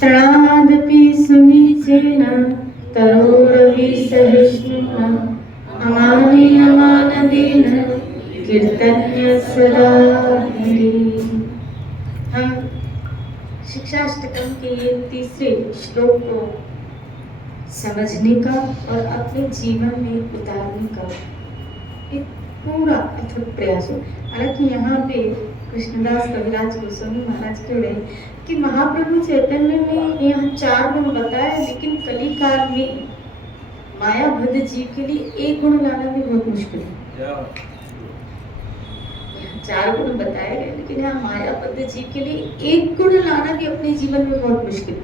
तृणादपि सुनिचेन तरोरपि सहिष्णुना अमानदेन कीर्तन्य सदा हरि। हम शिक्षाष्टकम के ये तीसरे श्लोक को समझने का और अपने जीवन में उतारने का एक पूरा अथक प्रयास हो। हालांकि यहाँ पे कृष्णदास कविराज गोस्वामी महाराज कह रहे कि महाप्रभु चैतन्य ने यहाँ 4 गुण बताए, लेकिन कली काल में मायाबद्ध जीव के लिए एक गुण लाना भी बहुत मुश्किल है। 4 गुण बताए गए, लेकिन यहाँ मायाबद्ध जीव के लिए एक गुण लाना भी अपने जीवन में बहुत मुश्किल है।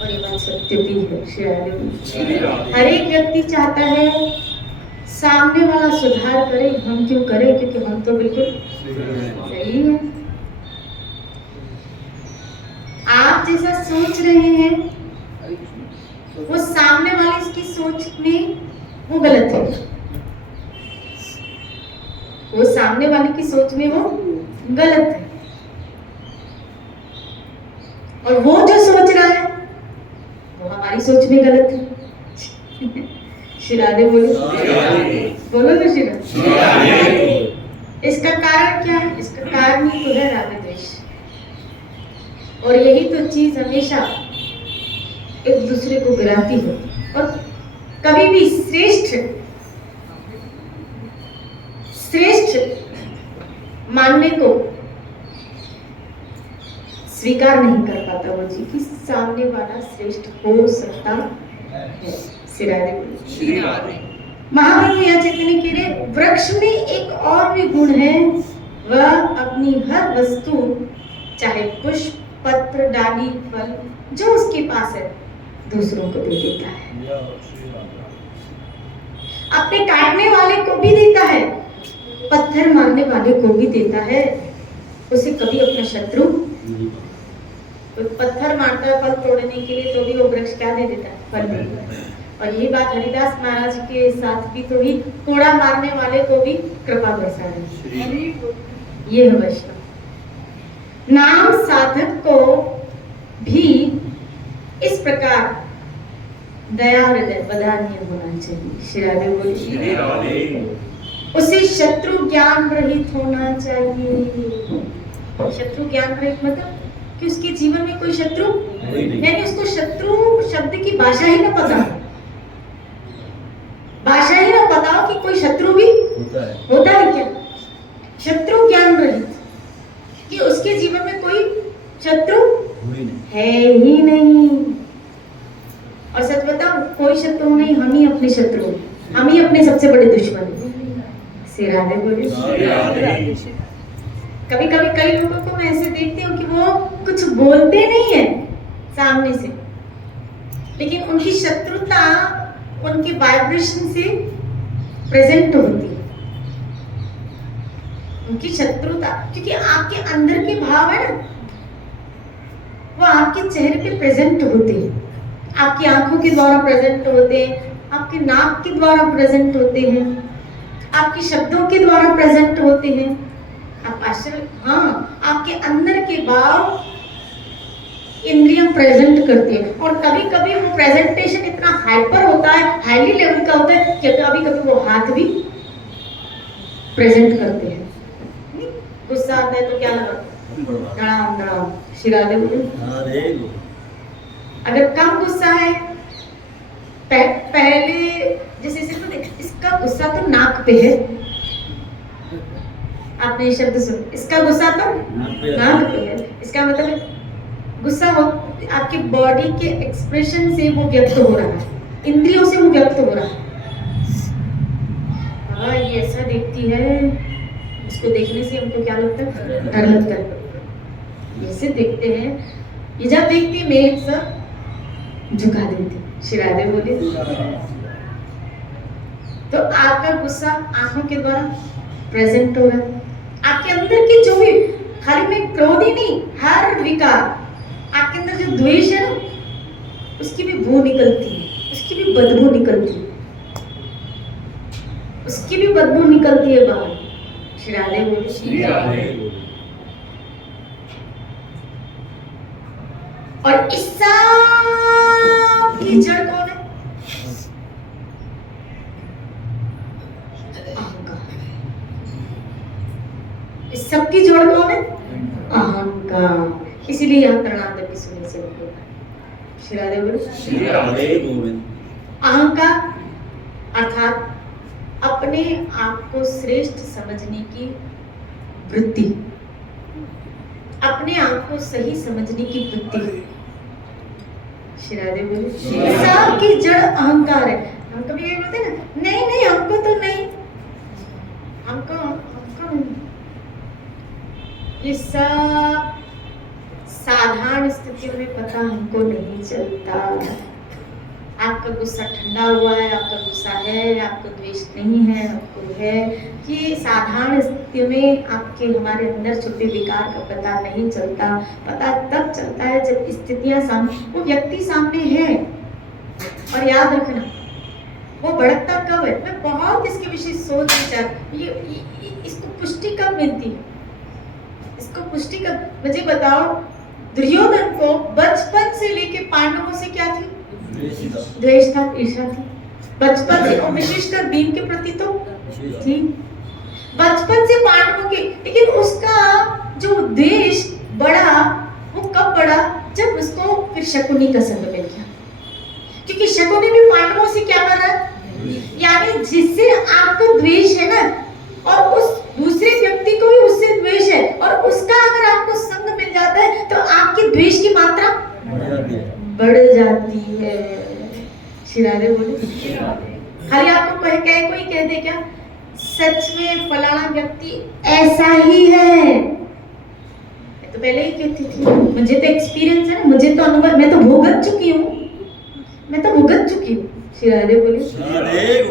और ये बात सत्य भी है। श्री हर एक व्यक्ति चाहता है सामने वाला सुधार करे, हम क्यों करें, क्योंकि हम तो बिल्कुल सही है। आप जैसा सोच रहे हैं वो सामने वाले की सोच में वो गलत है, वो सामने वाले की सोच में वो गलत है, और वो जो सोच रहा है वो हमारी सोच में गलत है। श्री राधे बोलो, बोलो तो श्री राधे। इसका कारण क्या है? इसका कारण ही तो है राग द्वेष, और यही तो चीज हमेशा एक दूसरे को गिराती है। और कभी भी श्रेष्ठ मानने को स्वीकार नहीं कर पाता वो जी कि सामने वाला श्रेष्ठ हो सकता है। महाप्रभु यहाँ चैतन्य कह रहे वृक्ष में एक और भी गुण है, वह अपनी हर वस्तु, चाहे पुष्प, पत्र, डाली, फल, जो उसके पास है दूसरों को दे देता है। अपने काटने वाले को भी देता है, पत्थर मारने वाले को भी देता है, उसे कभी अपना शत्रु। तो पत्थर मारता है फल तोड़ने के लिए, तो भी वो वृक्ष क्या दे देता है? फल दे देता है। और ये बात हरिदास महाराज के साथ भी थोड़ी, कोड़ा मारने वाले को भी कृपा बरसा है। ये है वैष्णव। नाम साधक को भी इस प्रकार दया हृदय बधानीय होना चाहिए। श्री राधे बोलिए। उसे शत्रु ज्ञान रहित होना चाहिए। शत्रु ज्ञान रहित मतलब कि उसके जीवन में कोई शत्रु यानी उसको शत्रु शब्द की भाषा ही ना पता, भाषा ही ना पता हो कि कोई शत्रु भी होता है क्या? शत्रु ज्ञान रहित कि उसके जीवन में कोई शत्रु है ही नहीं। और सच बताओ, कोई शत्रु नहीं, हम ही अपने शत्रु, हम ही अपने सबसे बड़े दुश्मन हैं। श्री राधे बोले। कभी कभी कई लोगों को मैं ऐसे देखती हूँ कि वो कुछ बोलते नहीं है सामने से, लेकिन उनकी शत्रुता उनके वाइब्रेशन से प्रेजेंट होती है। उनकी शत्रुता क्योंकि आपके अंदर के भाव है ना, वो आपके चेहरे पे प्रेजेंट होते हैं, आपकी आंखों के द्वारा प्रेजेंट होते हैं, आपके नाक के द्वारा प्रेजेंट होते हैं, आपके शब्दों के द्वारा प्रेजेंट होते हैं। आप आश्चर्य, हाँ, आपके अंदर के भाव इंद्रियां प्रेजेंट करती है। और कभी कभी वो प्रेजेंटेशन इतना हाइपर होता है, हाईली लेवल का होता है कि कभी कभी वो हाथ भी प्रेजेंट करते हैं। गुस्सा आता है तो क्या लगा, प्रणाम प्रणाम, श्री राधे बोले। अगर कम गुस्सा है, पहले जैसे तो देख, इसका गुस्सा तो नाक पे है, आपने ये शब्द सुन, इसका गुस्सा तो नाक पे है। इसका मतलब गुस्सा हो आपके बॉडी के एक्सप्रेशन से वो व्यक्त हो रहा है, इंद्रियों से वो व्यक्त हो रहा है। हाँ, ये ऐसा देखती है, इसको देखने से हमको क्या लगता है? डर लगता है। ऐसे देखते हैं, ये जब देखती है मेरे सब झुका देती। श्री राधे बोले। तो आपका गुस्सा आंखों के द्वारा प्रेजेंट हो रहा है। आपके अंदर की जो भी, खाली में क्रोध ही नहीं, हर विकार, आपके अंदर जो द्वेष है ना, उसकी भी बू निकलती है, उसकी भी बदबू निकलती है, उसकी भी बदबू निकलती है बाहर। श्री राधे बोले। और इस सब की जड़ कौन है? अहंकार। इस सब की जड़ कौन है? अहंकार। इसीलिए यहाँ प्रणाम की सुनी से श्री राधे बोले। अहंकार अर्थात अपने आप को श्रेष्ठ समझने की वृत्ति, अपने आप को सही समझने की वृत्ति। श्री राधे बोले। सब की जड़ अहंकार है। हम कभी कभी बोलते हैं ना, नहीं नहीं हमको तो नहीं, हमको नहीं। ये सब साधारण स्थितियों में पता हमको नहीं चलता। आपका गुस्सा ठंडा हुआ है, आपका गुस्सा है, आपको द्वेष नहीं है, आपको है, ये साधारण स्थितियों में आपके हमारे अंदर छुपे विकार का पता नहीं चलता। पता तब चलता है जब स्थितियां सामने, वो व्यक्ति सामने है। और याद रखना, वो भड़कता कब है? मैं बहुत इसके विषय सोच विचार, इसको पुष्टि कब मिलती है? इसको पुष्टि कब? मुझे बताओ, दुर्योधन को बचपन से लेके पांडवों से क्या थी? द्वेष था, ईर्ष्या थी बचपन से, और विशेषकर भीम के प्रति तो थी बचपन से पांडवों के। लेकिन उसका जो द्वेष बढ़ा, वो कब बढ़ा? जब उसको फिर शकुनी का संग मिल गया। क्योंकि शकुनी भी पांडवों से क्या कर रहा है? यानी जिससे आपको द्वेष है ना, और उस दूसरे व्यक्ति को भी उससे द्वेष है, और उसका अगर आपको संग मिल जाता है तो आपकी द्वेष की मात्रा बढ़ जाती है। श्री राधे बोले। खाली आपको कोई कह दे क्या, सच में फलाना व्यक्ति ऐसा ही है, मैं तो पहले ही कहती थी, मुझे तो एक्सपीरियंस है ना, मुझे तो अनुभव, मैं तो भुगत चुकी हूँ। श्री राधे बोले।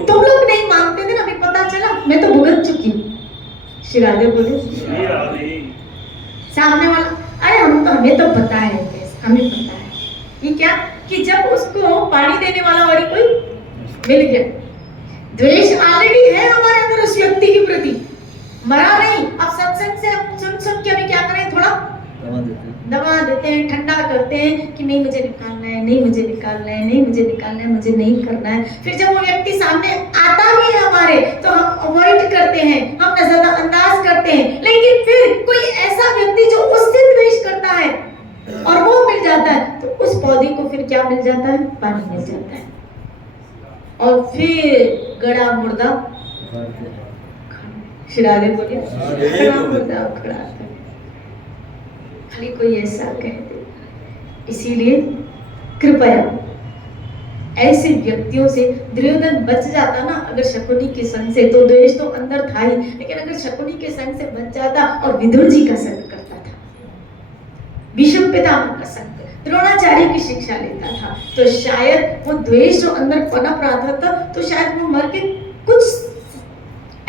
तुम लोग नहीं मानते थे ना, अभी पता चला, मैं तो भुगत चुकी हूँ। श्री राधे बोले। सामने वाला, अरे हमें तो पता है, हमें पता है। ये क्या कि जब उसको पानी देने वाला और कोई मिल गया, द्वेष ऑलरेडी है हमारे अंदर उस व्यक्ति के प्रति, मरा नहीं। अब सत्संग से हम सुन के अभी क्या करें, थोड़ा दबा देते हैं, ठंडा करते हैं कि नहीं मुझे निकालना है, नहीं मुझे निकालना है, नहीं मुझे निकालना है, मुझे नहीं करना है। फिर जब वो व्यक्ति सामने आता भी है हमारे, तो हम अवॉइड करते हैं, हम नजरअंदाज करते हैं। लेकिन फिर कोई ऐसा व्यक्ति जो उससे द्वेष करता है और वो मिल जाता है, तो उस पौधे को फिर क्या मिल जाता है? पानी मिल जाता है। और फिर गड़ा मुर्दा शिरारे बोलिए, गड़ा मुर्दा खड़ा है। खाली कोई ऐसा कह दे। इसीलिए कृपया ऐसे व्यक्तियों से दुर्योधन बच जाता ना, अगर शकुनी के संग से, तो द्वेष तो अंदर था ही, लेकिन अगर शकुनी के संग से बच जाता और विदुर जी का संग करता था, भीष्म पितामह का संग, द्रोणाचार्य की शिक्षा लेता था, तो शायद वो द्वेष जो अंदर पनप रहा था, तो शायद वो मर के कुछ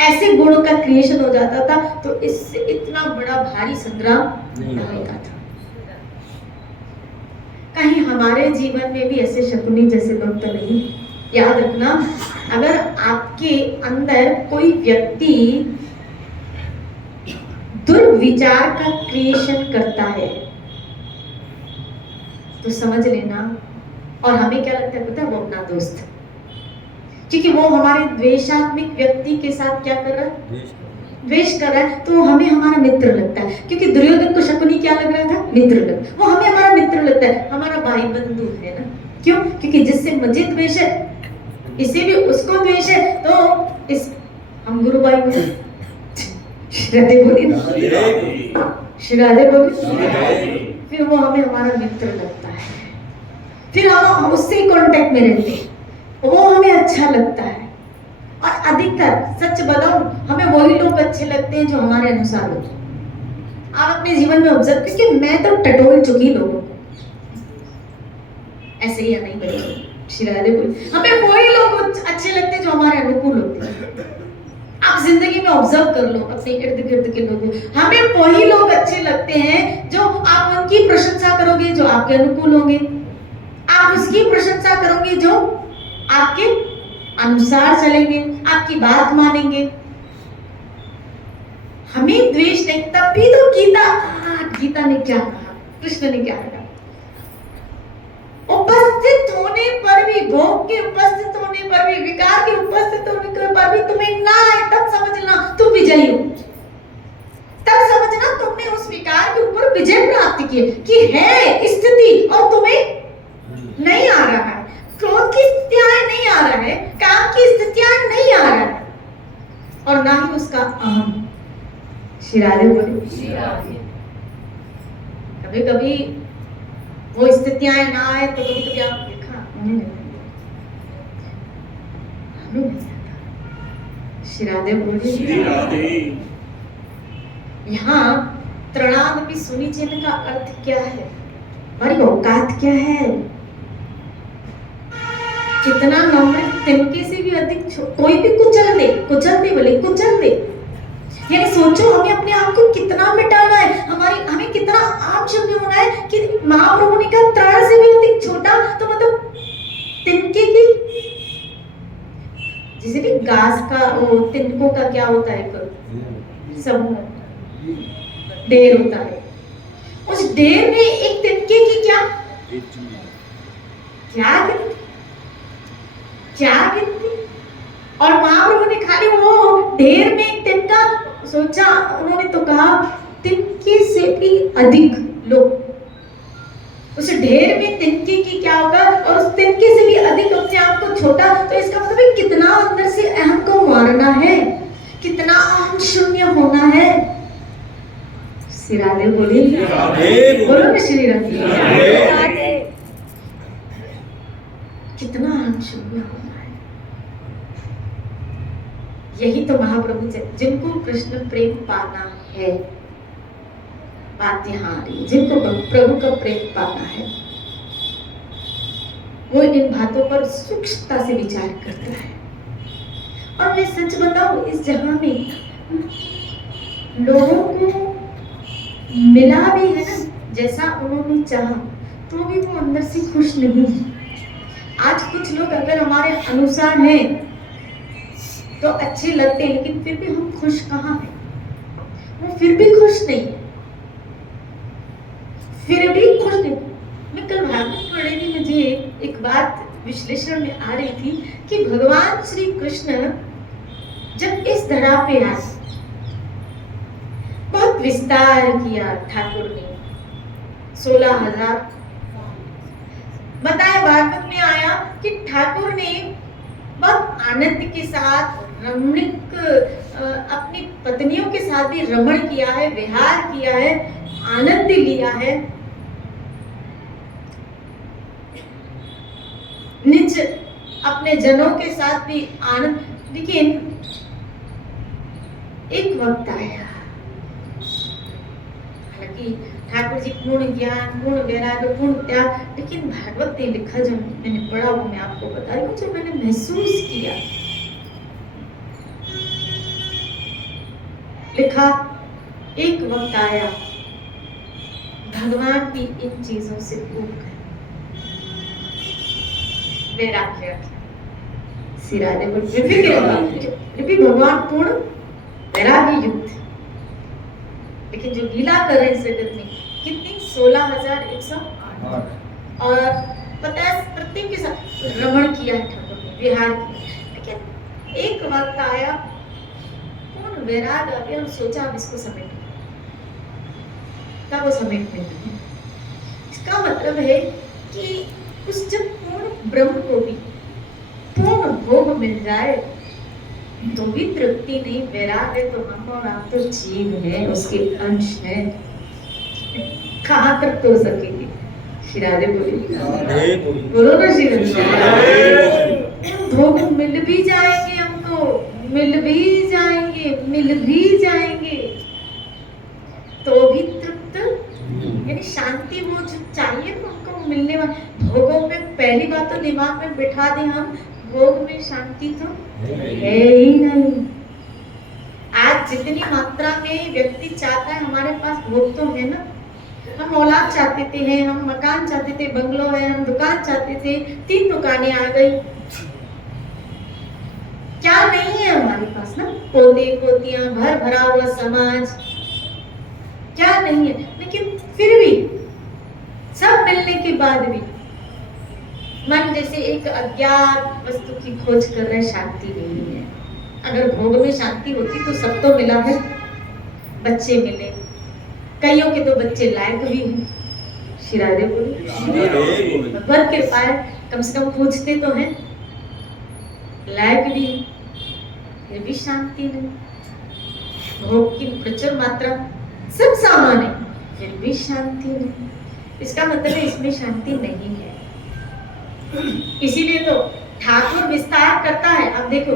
ऐसे गुणों का क्रिएशन हो जाता था, तो इससे इतना बड़ा भारी संग्राम नहीं होता था। कहीं हमारे जीवन में भी ऐसे शकुनी जैसे लोग तो नहीं। याद रखना, अगर आपके अंदर कोई व्यक्ति दुर्विचार का क्रिएशन करता है, तो समझ लेना, और हमें क्या लगता है पता है, वो अपना दोस्त है, क्योंकि वो हमारे द्वेषात्मक व्यक्ति के साथ क्या कर रहा है? द्वेष कर रहा है, तो हमें हमारा मित्र लगता है। क्योंकि दुर्योधन को शकुनी क्या लग रहा था? मित्र लग, वो हमें हमारा मित्र लगता है, हमारा भाई बंधु है ना। क्यों? क्योंकि जिससे मुझे द्वेष है, इसे भी उसको द्वेष है, तो इस हम गुरु भाई हुए। श्राद्धे बोली, श्राद्धे बोली, फिर वो हमें हमारा मित्र लगता है, फिर हम उससे कांटेक्ट में रहते हैं, वो हमें अच्छा लगता है। और अधिकतर सच बताऊं, हमें वही लोग अच्छे लगते हैं जो हमारे अनुसार होते हैं। आप अपने जीवन में ऑब्जर्व, क्योंकि मैं तो टटोल चुकी लोगों को, ऐसे ही नहीं बच्चे शिरादे बोली, हमें वही लोग अच्छे लगते हैं जो हमारे अनुकूल होते हैं। आप जिंदगी में ऑब्जर्व कर लो अपने इर्द गिर्द के लोगों, हमें वही लोग अच्छे लगते हैं जो आप उनकी प्रशंसा करोगे, जो आपके अनुकूल होंगे, आप उसकी प्रशंसा करोगे जो आपके अनुसार चलेंगे, आपकी बात मानेंगे। हमें द्वेष नहीं, तब भी तो गीता ने क्या कहा, कृष्ण ने क्या कहा, भोग के उपस्थित होने पर भी, विकार के उपस्थित होने पर भी तुम्हें ना आए, तब समझना तुम विजयी हो। तब समझना तुमने उस विकार के ऊपर विजय प्राप्त की कि है स्थिति और तुम्हें नहीं आ रहा है, क्रोध की स्थितियां नहीं आ रहा है, काम की स्थितियां नहीं आ रहा है, और ना ही उसका अहम। श्री राधे बोले। कभी कभी वो स्थितियां ना आए तो कभी कभी आप देखा हमें नहीं आता। श्री राधे बोले। यहाँ त्रणादपि सुनी चिन्ह का अर्थ क्या है, हमारी औकात क्या है, कितना नम्र, तिनके से भी अधिक कोई भी कुचल दे बोले कुचल दे। यानी सोचो हमें अपने आप को कितना मिटाना है, हमें कितना आम शून्य होना है कि महाप्रभु ने कहा तृण से भी अधिक छोटा, तो मतलब तिनके की, जैसे भी घास का वो तिनकों का क्या होता है, समूह ढेर होता है, उस ढेर में एक तिनके की क्या गिनती। और महाप्रभु ने खाली वो ढेर में एक तिनका सोचा, उन्होंने तो कहा तिनके से भी अधिक लो, उस ढेर में तिनके की क्या होगा, और उस तिनके से भी अधिक अपने आप को छोटा, तो इसका मतलब कितना अंदर से अहम को मारना है, कितना अहम शून्य होना है। श्री राधे बोले, बोलो ना श्री राधे। कितना अहम शून्य होना है, यही तो महाप्रभु जिनको कृष्ण प्रेम पाना है, बातेहारी, जिनको प्रभु का प्रेम पाना है, वो इन बातों पर सूक्ष्मता से विचार करता है। और मैं सच बताऊं, इस जहां में लोगों को मिला भी है ना जैसा उन्होंने चाहा, तो भी वो अंदर से खुश नहीं है। आज कुछ लोग अगर हमारे अनुसार हैं तो अच्छे लगते हैं, लेकिन फिर भी हम खुश कहाँ हैं, वो फिर भी खुश नहीं है, फिर भी खुश नहीं। मैं कल भागवत पढ़ रही थी, मुझे एक बात विश्लेषण में आ रही थी कि भगवान श्री कृष्ण जब इस धरा पे आए, बहुत विस्तार किया ठाकुर ने, 16,000 बताया। भागवत में आया कि ठाकुर ने बहुत आनंद के साथ रमणीक अपनी पत्नियों के साथ भी रमण किया है, विहार किया है, आनंद लिया है, निज अपने जनों के साथ भी आनंद। लेकिन एक वक्त आया, हालांकि ठाकुर जी पूर्ण ज्ञान, पूर्ण वैराग्य, पूर्ण त्याग, लेकिन भागवत ने लिखा, जो मैंने पढ़ा वो मैं आपको बता रही हूँ, जो मैंने महसूस किया। लिखा, एक वक्त आया भगवान भी इन चीजों से ऊब गए, वैराग्य रखा, सिराने पर भी भगवान पूर्ण वैराग्य युक्त, लेकिन जो लीला कर रहे इस जगत में कितनी 16,108 और पता है प्रत्येक के साथ रमण किया है ठाकुर ने, विहार किया। लेकिन एक वक्त आया पूर्ण वैराग आ गया और सोचा अब इसको समेट, तब वो समेट में नहीं। इसका मतलब है कि उस जब पूर्ण ब्रह्म को भी पूर्ण भोग मिल जाए तो भी तृप्ति नहीं, वैराग है तो हम और आप तो जीव हैं, उसके अंश हैं, कहाँ तक तो सकेंगे। श्री राधे बोली, बोलो ना श्री राधे। भोग मिल भी जाएंगे हमको, मिल भी जाएंगे तो भी तृप्त, यानी शांति वो जो चाहिए तो हमको मिलने वाला। भोगों में पहली बात तो दिमाग में बिठा दें हम, भोग में शांति तो है ही नहीं। आज जितनी मात्रा में व्यक्ति चाहता है, हमारे पास भोग तो है ना, हम औलाद चाहते थे, हम मकान चाहते थे, बंगलो है, हम दुकान चाहते थे, 3 दुकानें आ गई, क्या नहीं है हमारे पास ना, पोते पोतियां, घर भरा हुआ समाज, क्या नहीं है। लेकिन फिर भी सब मिलने के बाद भी मन जैसे एक अज्ञात वस्तु की खोज कर रहे, शांति नहीं है। अगर भोग में शांति होती तो सब तो मिला है, बच्चे मिले, कईयों के तो बच्चे लायक भी हैं, शिरारे बोले भगवान के पाए कम से कम पूछते तो हैं, लायक भी है, फिर भी शांति नहीं, भोग की प्रचुर मात्रा, सब सामान है, फिर भी शांति नहीं। इसका मतलब है इसमें शांति नहीं है। इसीलिए तो ठाकुर विस्तार करता है। अब देखो,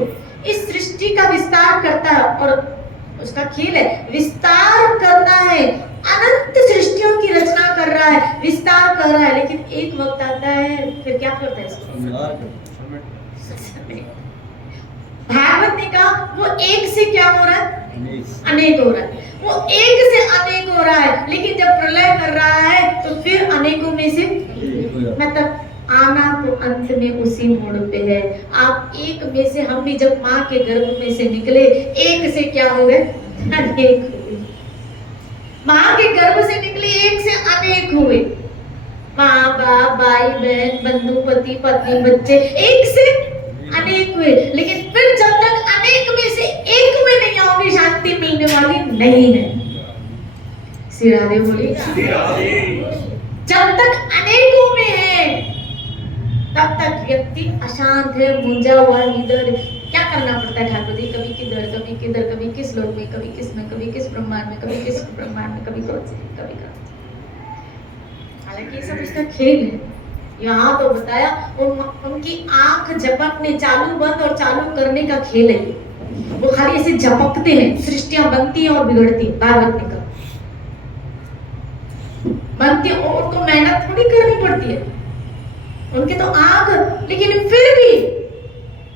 इस सृष्टि का विस्तार करता है और उसका खेल है, विस्तार करता है, अनंत सृष्टियों की रचना कर रहा है, विस्तार कर रहा है, लेकिन एक वक्त आता है फिर क्या करता है इसको? भागवत ने कहा वो एक से क्या हो रहा है? अनेक हो रहा है। वो एक से अनेक हो रहा है, लेकिन जब प्रलय कर रहा है तो फिर अनेकों में से, मतलब आना तो अंत में उसी मोड़ पे है। आप एक में से, हम भी जब माँ के गर्भ में से निकले, एक से क्या हो गए? अनेक हुए। माँ के गर्भ से निकले, एक से अनेक हुए। माँ बाप, भाई बहन, बंधु, पति पत्नी, बच्चे, एक से अनेक हुए। लेकिन फिर जब तक अनेक में से एक में नहीं आओगे, शांति मिलने वाली नहीं है। श्री राधे बोली। जब तक अनेकों में है तब तक व्यक्ति अशांत है, मुंजा हुआ, इधर क्या करना पड़ता है ठाकुर जी? कभी किधर, कभी किधर, कभी किस लोक में, कभी किस में, कभी किस ब्रह्मांड में, कभी किस ब्रह्मांड में, कभी कौन से, कभी कौन से। हालांकि सब इसका खेल है। यहाँ तो बताया उनकी आंख झपकने, चालू बंद और चालू करने का खेल है। वो खाली ऐसे झपकते हैं, सृष्टियां बनती हैं और बिगड़ती हैं। भागवत ने कहा बनती, और उनको मेहनत थोड़ी करनी पड़ती है, उनके तो आंख, लेकिन फिर भी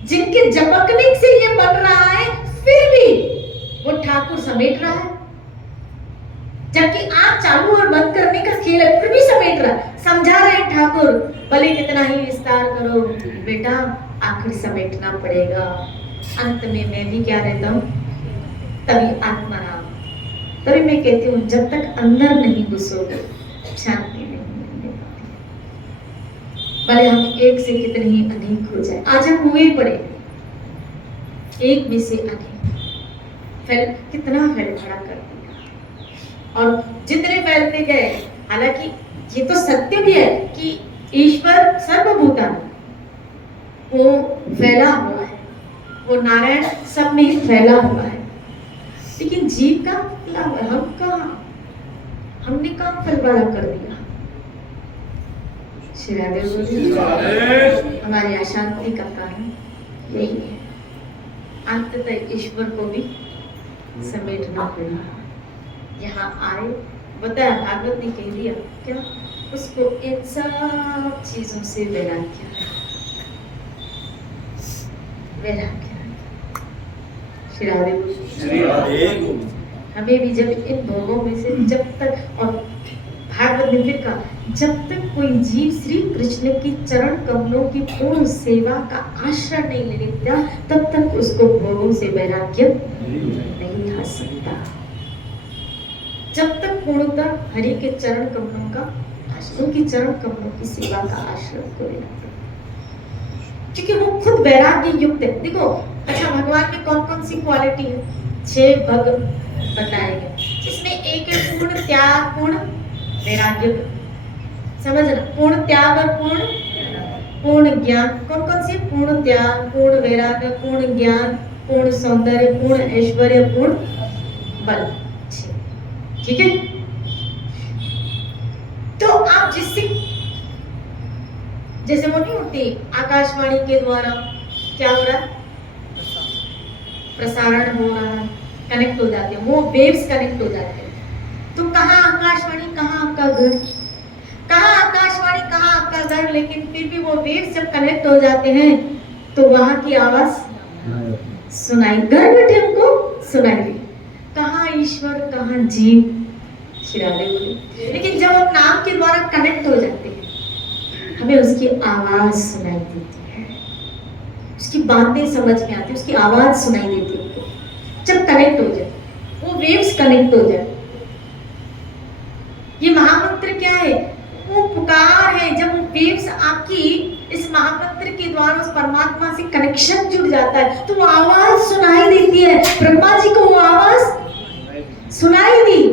जिनके झपकने से ये बन रहा है, फिर भी वो ठाकुर समेट रहा है। जबकि आंख चालू और बंद करने का खेल है, फिर भी समेट रहा है। समझा रहे ठाकुर, भले कितना ही विस्तार करो बेटा, आखिर समेटना पड़ेगा। अंत में मैं भी क्या रहता हूँ? तभी आत्माराम। तभी मैं कहती हूँ, जब तक अंदर नहीं घुसोगे शांति नहीं मिलने वाली। भले हम एक से कितने ही अनेक हो जाए। आज हम हुए पड़े एक में से अनेक, कितना फैलफड़ा कर दिया। और जितने फैलते गए, हालांकि ये तो सत्य भी है कि ईश्वर सर्वभूतान, वो फैला हुआ है, वो नारायण सब में ही फैला हुआ है, लेकिन जीव का फैला हुआ है। हम कहाँ, हमने कहाँ फैलवाड़ा कर दिया? श्री राधे बोली। हमारी अशांति का कारण यही है। अंततः ईश्वर को भी समेटना पड़ा। यहाँ आए, बताया, भागवत ने कह दिया क्या? उसको इन सब चीजों से वैराग्य, श्री राधे। हमें भी जब इन भोगों में से, जब तक, और भागवत ने फिर कहा, जब तक कोई जीव श्री कृष्ण की चरण कमलों की पूर्ण सेवा का आश्रय नहीं ले लेता, तब तक उसको भोगों से वैराग्य नहीं आ सकता। जब तक पूर्णतः हरि के चरण कमलों का, उनकी चरण कमलों की सेवा का आश्रय को लेना, क्योंकि वो खुद वैराग्य युक्त है। देखो, अच्छा, भगवान में कौन कौन सी क्वालिटी है? 6 भग बताए गए, जिसमें एक है पूर्ण त्याग, पूर्ण वैराग्य। समझ ना? पूर्ण त्याग और पूर्ण ज्ञान। कौन कौन सी? पूर्ण त्याग, पूर्ण वैराग्य, पूर्ण ज्ञान, पूर्ण सौंदर्य, पूर्ण ऐश्वर्य, पूर्ण बल। ठीक है? तो आप जिससे, जैसे वो नहीं होती आकाशवाणी के द्वारा क्या हो रहा है? प्रसारण हो रहा है, कनेक्ट हो जाते हैं, वो वेव्स कनेक्ट हो जाते हैं। तो कहाँ आकाशवाणी, कहाँ आपका घर, कहाँ आकाशवाणी, कहाँ आपका घर, लेकिन फिर भी वो वेव्स जब कनेक्ट हो जाते हैं तो वहां की आवाज सुनाई, घर बैठे हमको सुनाई दी। कहाँ ईश्वर, कहाँ जीव, शिरारे बोले। लेकिन जब हम नाम के द्वारा कनेक्ट हो जाते हैं, हमें उसकी आवाज सुनाई देती है, उसकी बातें समझ में आती है, उसकी आवाज सुनाई देती है। जब कनेक्ट हो जाए, वो वेव्स कनेक्ट हो जाए, ये महामंत्र क्या है? वो पुकार है। जब वो वेव्स आपकी इस परमात्मा से कनेक्शन जुड़ जाता है, तो वो आवाज सुनाई देती है। ब्रह्मा जी को वो आवाज सुनाई दी।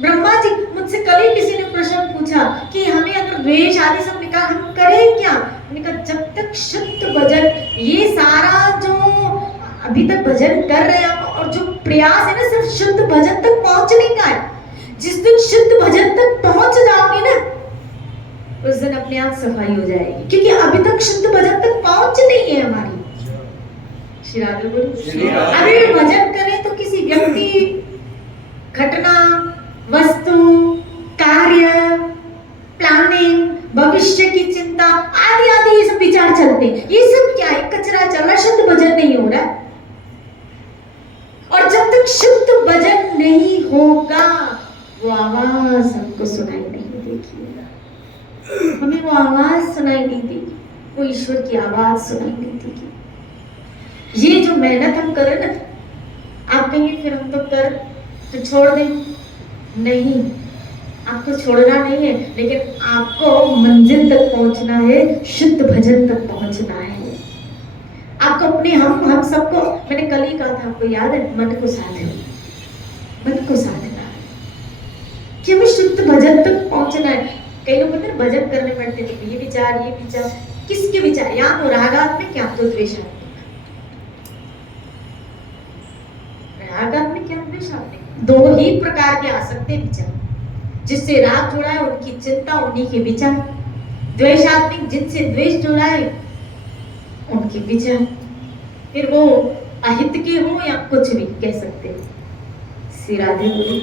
ब्रह्मा जी, मुझसे कल ही किसी ने प्रश्न पूछा कि हमें अगर द्वेष आदि सब निकाल, हम करें क्या? मैंने कहा जब तक शुद्ध भजन, ये सारा जो अभी तक भजन कर रहे हैं और जो प्रयास है ना, सिर्फ शुद्ध भजन तक पहुंचने का है। जिस दिन शुद्ध भजन तक पहुंच जाओगे ना, उस दिन अपने आप सफाई हो जाएगी, क्योंकि अभी तक शुद्ध भजन तक पहुंच नहीं है हमारी। श्री राधे बोलो। अभी भजन करें तो किसी व्यक्ति, घटना, वस्तु, कार्य, प्लानिंग, भविष्य की चिंता आदि आदि ये सब विचार चलते हैं। ये सब क्या है? कचरा चल रहा, शुद्ध भजन नहीं हो रहा। और जब तक शुद्ध भजन नहीं होगा, वो आवाज हमको सुनाई नहीं देगी। हमें वो आवाज सुनाई नहीं देगी, वो ईश्वर की आवाज सुनाई नहीं देगी। ये जो मेहनत हम करें ना, आप कहेंगे फिर हम तो कर तो छोड़ दें। नहीं, आपको छोड़ना नहीं है, लेकिन आपको मंजिल तक पहुंचना है, शुद्ध भजन तक पहुंचना है। आपको अपने हम सबको, मैंने कल ही कहा था, आपको याद है, मन को साधना, मन को साधना कि हमें शुद्ध भजन तक पहुंचना है। कई लोग कहते हैं भजन करने बैठते थे, ये विचार, किसके विचार? या तो रागात्मक, क्या तो द्वेषात्मक। रागात्मक, क्या द्वेषात्मक, दो ही प्रकार के आ सकते हैं विचार। जिससे राग जुड़ा है उनकी चिंता, उन्हीं के विचार। द्वेषात्मक, जिनसे द्वेष जुड़ा है उनके विचार, फिर वो अहित के हो या कुछ भी कह सकते हैं। श्री राधे बोली।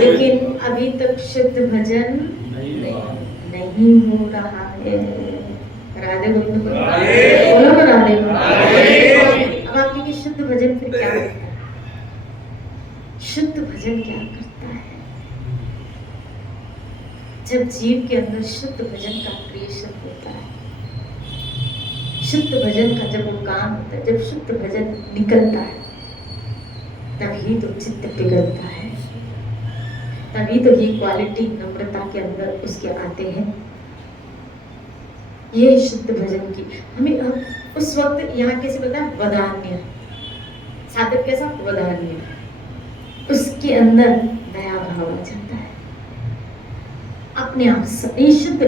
लेकिन अभी तक शुद्ध भजन नहीं हो रहा है। राधे बोलो, बोलो राधे। अब आप कहेंगे शुद्ध भजन फिर क्या करता है? शुद्ध भजन क्या करता है? जब जीव के अंदर शुद्ध भजन का क्रिएशन होता है, शुद्ध भजन का जब वो काम होता है, जब शुद्ध भजन निकलता है, तभी तो चित्त पिघलता है, तभी तो ये क्वालिटी नम्रता के अंदर उसके आते हैं। ये शुद्ध भजन की हमें उस वक्त यहाँ कैसे बोलता है? वदान्य, साधक कैसा? वदान्य, उसके अंदर नया भाव आ जाता है अपने आप से। ये शुद्ध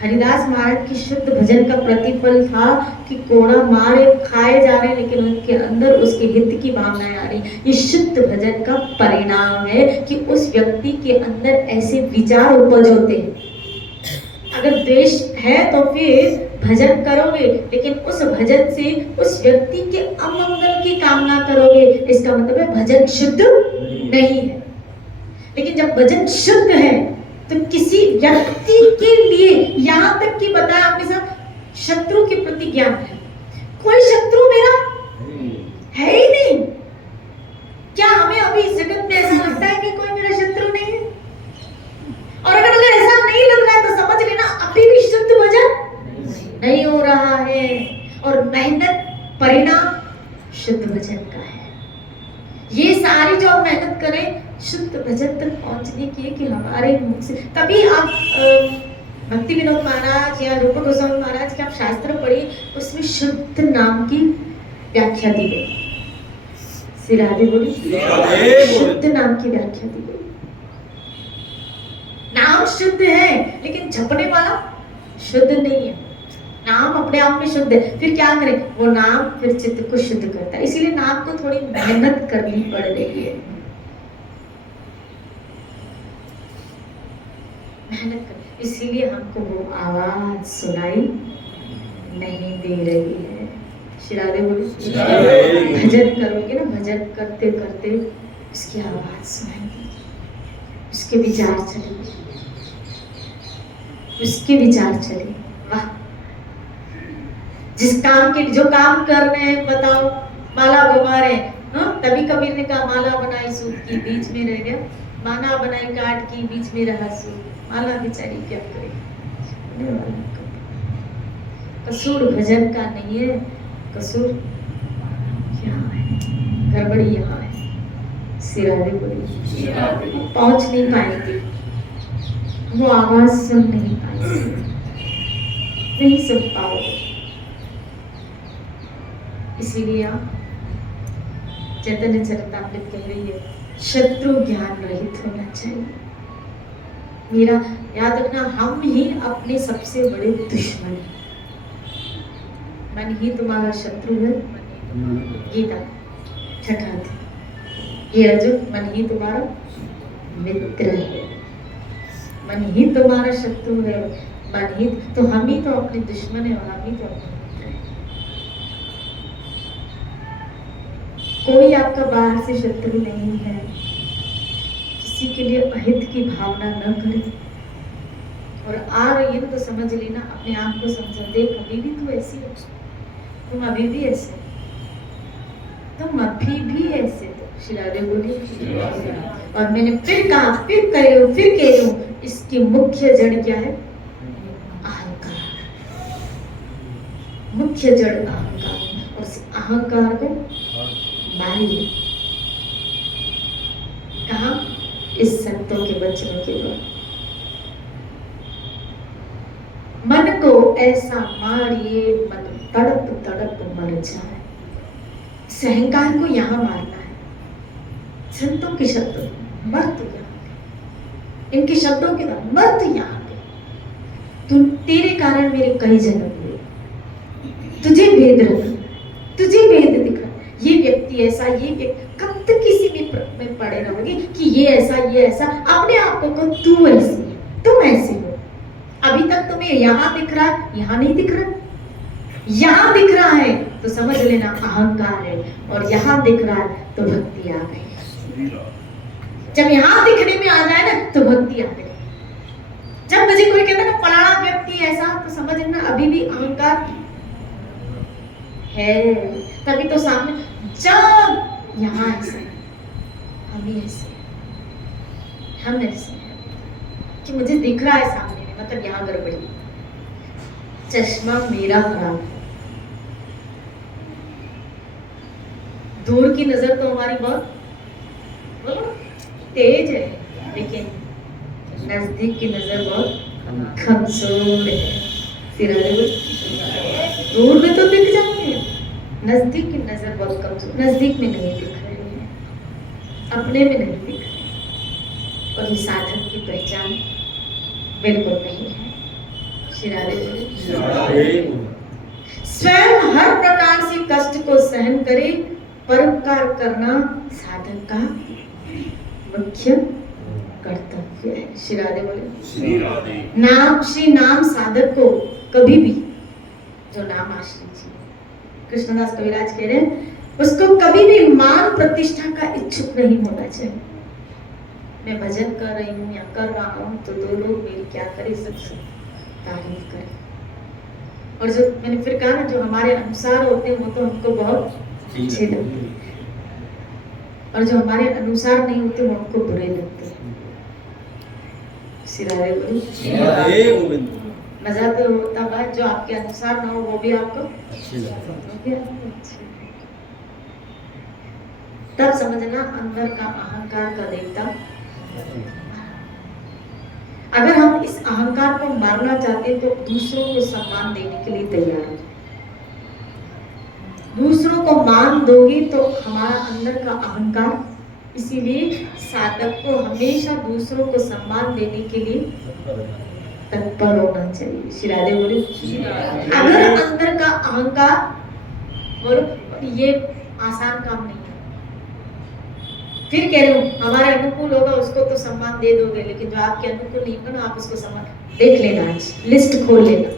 हरिदास महाराज की शुद्ध भजन का प्रतिफल था कि कोड़ा मारे खाए जा रहे, लेकिन उनके अंदर उसके हित की भावनाएं आ रही। ये शुद्ध भजन का परिणाम है कि उस व्यक्ति के अंदर ऐसे विचार उपज होते हैं। अगर द्वेष है तो फिर भजन करोगे, लेकिन उस भजन से उस व्यक्ति के अमंगल की कामना करोगे, इसका मतलब है भजन शुद्ध नहीं है। लेकिन जब भजन शुद्ध है तो किसी व्यक्ति के लिए, यहाँ तक कि बताया आपके साथ, शत्रु के प्रति ज्ञान है। कोई शत्रु मेरा है ही नहीं। क्या हमें अभी इस जगत में ऐसा लगता है कि कोई मेरा शत्रु नहीं है? और अगर ऐसा नहीं लग रहा है तो समझ लेना अभी भी शुद्ध भजन नहीं हो रहा है, और मेहनत परिणाम शुद्ध भजन का है। ये सारी जो हम मेहनत करें शुद्ध भजन तक पहुंचने की, कि हमारे मुख से, तभी आप भक्ति विनोद महाराज या रूप गोस्वामी महाराज के आप शास्त्र पढ़िए, उसमें शुद्ध नाम की व्याख्या दी गई। श्री राधे बोली। शुद्ध नाम की व्याख्या दी गई। नाम शुद्ध है, लेकिन जपने वाला शुद्ध नहीं है। नाम अपने आप में शुद्ध है, फिर क्या करें? वो नाम फिर चित्त को शुद्ध करता है। इसीलिए नाम को थोड़ी मेहनत करनी पड़ रही है, मेहनत कर, इसीलिए हमको वो आवाज सुनाई नहीं दे रही है। श्री राधे बोलो। भजन करोगे ना, भजन करते करते उसकी आवाज सुनाई देगी, उसके विचार चलेंगे, उसके विचार चले। वाह, जिस काम के जो काम कर रहे हैं, बताओ माला घुमा रहे हैं, तभी कबीर ने कहा माला बनाई सूत की, बीच में रह गया। माला बनाई काट की, बीच में रहा सूत। माला बेचारी क्या करे? कसूर भजन का नहीं है, कसूर यहाँ है, गड़बड़ी यहाँ है। श्री राधे बोली। पहुंच नहीं पाएंगे, वो आवाज सुन नहीं पाएंगे, नहीं सुन पाओगे। इसीलिए आप चैतन्य चरितामृत कह रही है शत्रु ज्ञान रहित होना चाहिए। मेरा याद रखना, हम ही अपने सबसे बड़े दुश्मन हैं। मन ही तुम्हारा शत्रु है, गीता छठा अध्याय। ये अर्जुन, मन ही तुम्हारा मित्र है, मन ही तुम्हारा शत्रु है, मन ही तो हम ही तो अपने दुश्मन है और हम ही तो अपने मित्र है। कोई आपका बाहर से शत्रु नहीं है। किसी के लिए अहित की भावना न करें। और आ रही है तो समझ लेना, अपने आप को समझ, देख अभी भी तू ऐसी हो, तुम अभी भी ऐसे, तुम अभी भी ऐसे। तो श्री राधे बोली। और मैंने फिर कहा, फिर कह रही हूँ, फिर कह रही हूँ, इसकी मुख्य जड़ क्या है? अहंकार। मुख्य जड़ अहंकार। और उस अहंकार को मारिए। कहा? इस संतों के वचनों के द्वारा। मन को ऐसा मारिए, मन तड़प तड़प मर जाए। अहंकार को यहाँ मारना है। संतों के शब्द मर तो यहाँ पे, इनके शब्दों के बाद मर तो यहाँ पे। तू, तेरे कारण मेरे कई जन्म हुए, तुझे भेद रखा, तुझे भेद दिखा। ये व्यक्ति ऐसा, ये व्यक्ति, कब तक किसी में पड़े रहोगे कि ये ऐसा, ये ऐसा। अपने आप को कहो तू ऐसी है, तुम ऐसे हो। अभी तक तुम्हें यहाँ दिख रहा है, यहाँ नहीं दिख रहा। यहाँ दिख रहा है तो समझ लेना अहंकार है, और यहाँ दिख रहा है तो भक्ति आ गई। जब यहाँ दिखने में आ जाए ना तो भक्ति आ गई। जब मुझे कोई कहता है ना फलाना व्यक्ति ऐसा, तो समझ लेना अभी भी अहंकार है। तभी तो सामने, जब यहाँ ऐसे, हम ही ऐसे, हम ऐसे कि मुझे दिख रहा है सामने में, मतलब यहाँ गड़बड़ी, चश्मा मेरा खराब है। दूर की नजर तो हमारी बहुत तेज है, लेकिन नजदीक की नजर बहुत कमजोर है। दूर में तो दिख जाते हैं, नजदीक की नजर बहुत कमजोर। नजदीक में नहीं दिख रहे हैं, अपने में नहीं दिख रहे। और ये साधक की पहचान बिल्कुल नहीं है। स्वयं हर प्रकार से कष्ट को सहन करे, परोपकार करना साधक का मुख्य कर्तव्य है। श्री राधे बोले। नाम, श्री नाम साधक को कभी भी, जो नाम आश्रित है, कृष्णदास कविराज कह रहे हैं, उसको कभी भी मान प्रतिष्ठा का इच्छुक नहीं होना चाहिए। मैं भजन कर रही हूँ या कर रहा हूँ तो दो लोग मेरी क्या करें, सबसे तारीफ करें। और जो मैंने फिर कहा ना, जो हमारे अनुसार होते हैं वो तो हमको बहुत अच्छे लगते हैं, और जो हमारे अनुसार नहीं होते वो हमको बुरे लगते हैं। मजा तो होता है, जो आपके अनुसार ना हो वो भी आपको अच्छे लगते हैं। तब समझना अंदर का अहंकार का देवता। अगर हम इस अहंकार को मारना चाहते हैं तो दूसरों को सम्मान देने के लिए तैयार हो। दूसरों को मान दोगे तो हमारा अंदर का अहंकार, इसीलिए साधक को हमेशा दूसरों को सम्मान देने के लिए तत्पर होना चाहिए। श्री राधे बोले। अगर अंदर का अहंकार, बोलो ये आसान काम नहीं है। फिर कह रहे हो हमारे अनुकूल होगा उसको तो सम्मान दे दोगे, लेकिन जो आपके अनुकूल नहीं होगा ना आप उसको सम्मान देख लेना। आज लिस्ट खोल लेना,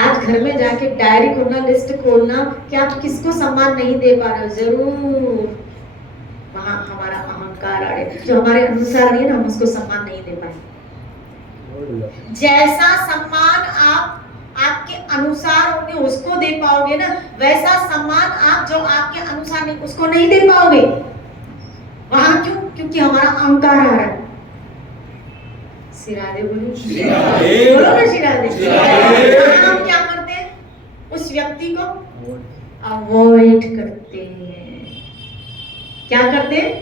आज घर में जाके डायरी खोलना, लिस्ट खोलना कि आप किसको सम्मान नहीं दे पा रहे हो। जरूर वहां हमारा अहंकार आ रहा है, जो हमारे अनुसार नहीं है ना, हम उसको सम्मान नहीं दे पाए। जैसा सम्मान आप आपके अनुसार होंगे उसको दे पाओगे ना, वैसा सम्मान आप जो आपके अनुसार नहीं उसको नहीं दे पाओगे। वहां क्यों? क्योंकि हमारा अहंकार आ रहा है। सिरादे बोलो, बोलो ना सिरादे। हम क्या करते हैं? उस व्यक्ति को अवॉइड करते हैं। क्या करते हैं?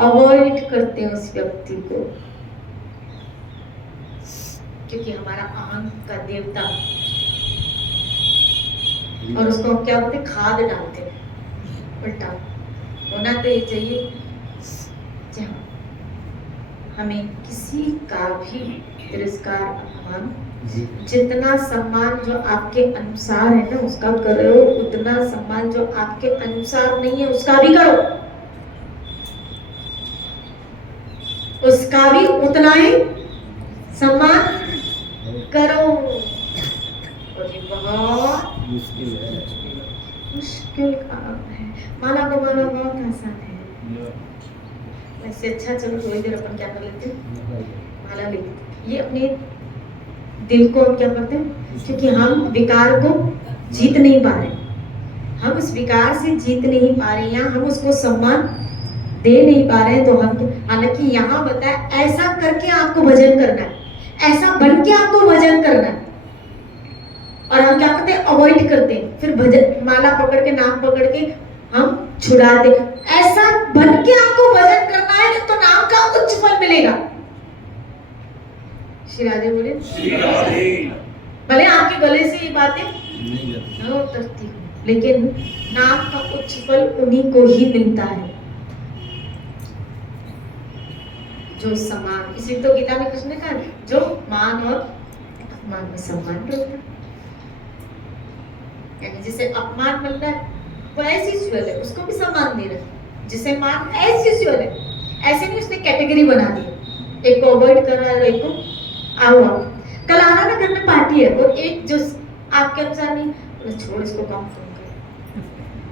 अवॉइड करते हैं उस व्यक्ति को, क्योंकि हमारा अहंकार का देवता और उसको हम क्या बोलते हैं, खाद डालते हैं। उल्टा होना तो ये चाहिए, जहाँ हमें किसी का भी तिरस्कार, अपमान, जितना सम्मान जो आपके अनुसार है ना उसका करो, उतना सम्मान जो आपके अनुसार नहीं है उसका भी करो, उसका भी उतना ही सम्मान करो। और ये बहुत मुश्किल है, मुश्किल काम है। माला को माना बहुत आसान है। वैसे अच्छा, चलो थोड़ी देर अपन क्या कर लेते हैं, माला ले लेते हैं। ये अपने दिल को हम क्या करते हैं, क्योंकि हम विकार को जीत नहीं पा रहे, हम उस विकार से जीत नहीं पा रहे, या हम उसको सम्मान दे नहीं पा रहे हैं, तो हम, हालांकि यहाँ बताया ऐसा करके आपको भजन करना है, ऐसा बन के आपको भजन करना है, और हम क्या करते हैं, अवॉइड करते हैं, फिर भजन माला पकड़ के, नाम पकड़ के हम छुड़ाते। ऐसा बन के आपको भजन करना है तो नाम का उच्च फल मिलेगा। श्री राधे बोले, भले आपके गले से ये बातें नहीं उतरती, लेकिन नाम का उच्च फल उन्हीं को ही मिलता है जो समान। इसी तो गीता में कृष्ण ने कहा, जो मान और अपमान में सम्मान करता है, यानी जिसे अपमान मिल रहा है वो एज यूजुअल है, उसको भी सम्मान दे रहा है। जिसे मान एज यूजुअल है, ऐसे नहीं उसने कैटेगरी बना दी, एक को अवॉइड कर रहा है, एक को आओ आओ। कल आना ना घर में पार्टी है, और एक जो आपके अनुसार नहीं, बोले छोड़ इसको, काम तुम कर,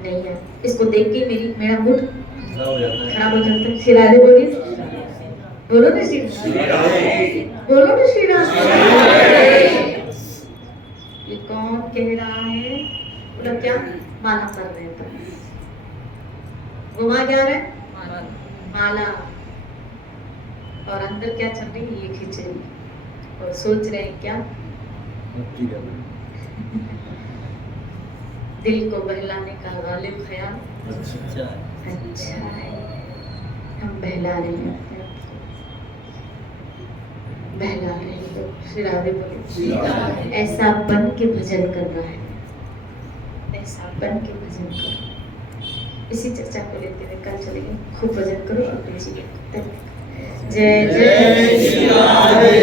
नहीं है, इसको देख के मेरा मूड खराब हो जाता है। श्री राधे बोलिए, बोलो ना श्री, बोलो ना श्री राधे। ये कौन कह रहा है, मतलब क्या माला कर रहे हैं, घुमा क्या रहे माला, और अंदर क्या चल रही है, ये खिचड़ी, और सोच रहे हैं क्या, दिल को बहलाने का गालिब ख्याल अच्छा है। हम बहला रहे हैं, बहला रहे हैं। तो श्री राधे बोले, ऐसा बन के भजन करना है, ऐसा बन के भजन करो। इसी चर्चा को लेते हुए कल चलेंगे। खूब भजन करो अपने जीवन को। जय जय श्री राधे।